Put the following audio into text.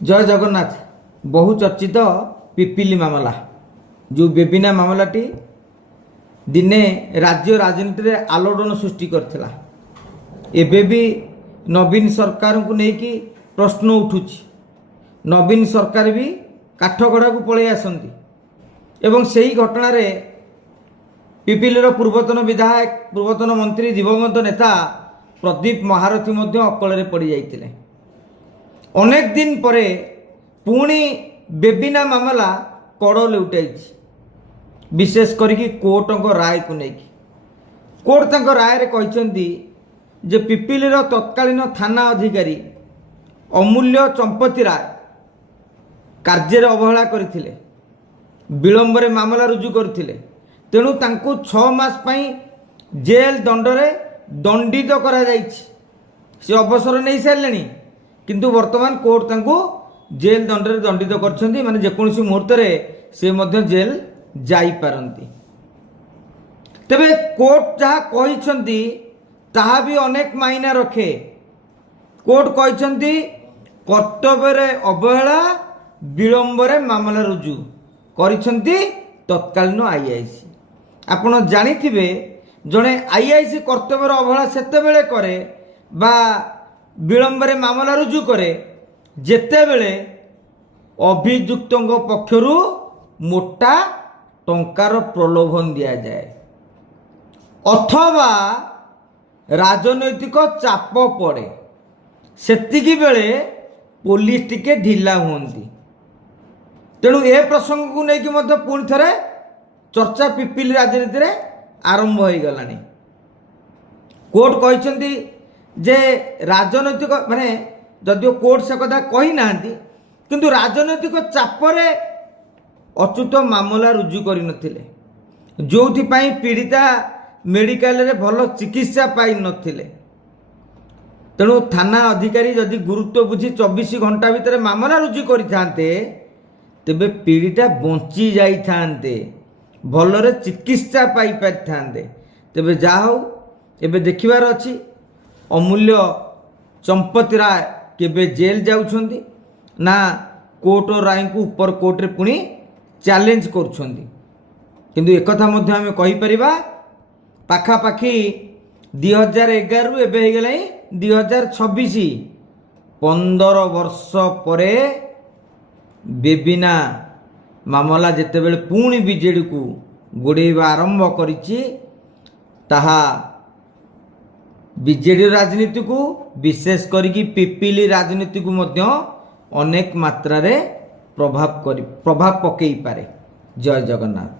जय जगन्नाथ। बहु चर्चित पिपिली मामला जो बेबिना मामलाटी दिने राज्य राजनीति में आलोड़न सृष्टि करथिला। एबे भी नवीन सरकार को लेकिन प्रश्न उठुची। नवीन सरकार भी काठगड़ा को पलि आसती एवं सही घटना रे पिपिलीर पूर्वतन विधायक पूर्वतन मंत्री दिवंगत नेता प्रदीप महारथी मध्य अकल पड़ जाते। अनेक दिन परे पुणी बेबिना मामला कड़ लेउटाई। विशेष करिकी कोर्ट राय को लेकिन कोर्ट राय रे कहते जे पिपिलीर तत्कालीन थाना अधिकारी अमूल्य चंपती राय कार्य अवहेला करथिले, विलंबरे मामला रुजु करथिले। तेणु तांकु 6 मास पई जेल दंडरे दंडित करा जायछि। से अवसर नहीं सारे किंतु वर्तमान कोर्ट तांकु जेल दंडरे दंडित करछन्ती। माने जेकोसी मुहूर्त रे से मध्य जेल जाई पारंती। तबे कोर्ट जहाँ कहिछन्ती ताहा भी अनेक मायना रखे। कोर्ट कहिछन्ती कर्तव्य अवहेला विलंबरे मामला रुजु करिछन्ती तत्कालीन आईआईसी। आपण जानिथिबे जणे आईआईसी कर्तव्यर अवहेला सेतेबेले करे बा विलंबरे मामला रुजु करे जेतेबेले अभियुक्तଙ୍କ पक्षरु मोटा टंकार प्रलोभन दिया जाए अथवा राजनैतिक चाप पड़े। सेतिकी बेले पुलिस टिके ढिला हुंती। तेणु ए प्रसंग को लेकिन मध्य पुणी थरे चर्चा पिपिली राजनीति रे आरंभ हो गलानी। कोर्ट कहते जे राजनैतिक माने जदियो कोर्ट से कथा कही नांती किंतु राजनैतिक चापरे अच्युत मामला रुजु करि नथिले, जोथि पई पीड़िता मेडिकल रे भल चिकित्सा पाई नथिले। तेणु थाना अधिकारी जदि गुरुत्व बुझी 24 घंटा भितर मामला रुजु करिथांते तेबे पीड़िता बंची जाई थांते, भलरे चिकित्सा पाई पारिथांते। तेबे जा हो एबे देखिबार अछि अमूल्य चंपती राय केबे जेल जाउछंती ना कोर्ट राय को ऊपर कोर्ट रे पुणी चैलेंज करुछंती। किंतु एक कथा मध्य आमे कहि परिबा पाखापाखि 2011 रु एबे हो गलाई 2026 15 वर्ष परे बेबिना मामला जेतेबेले पुणी बीजेडी को गोड़ेबा आरंभ करिछि ताहा बीजेडी राजनीति को विशेष करिकी पिपिली राजनीति को मध्य अनेक मात्रा रे प्रभाव पकई पारे। जय जगन्नाथ।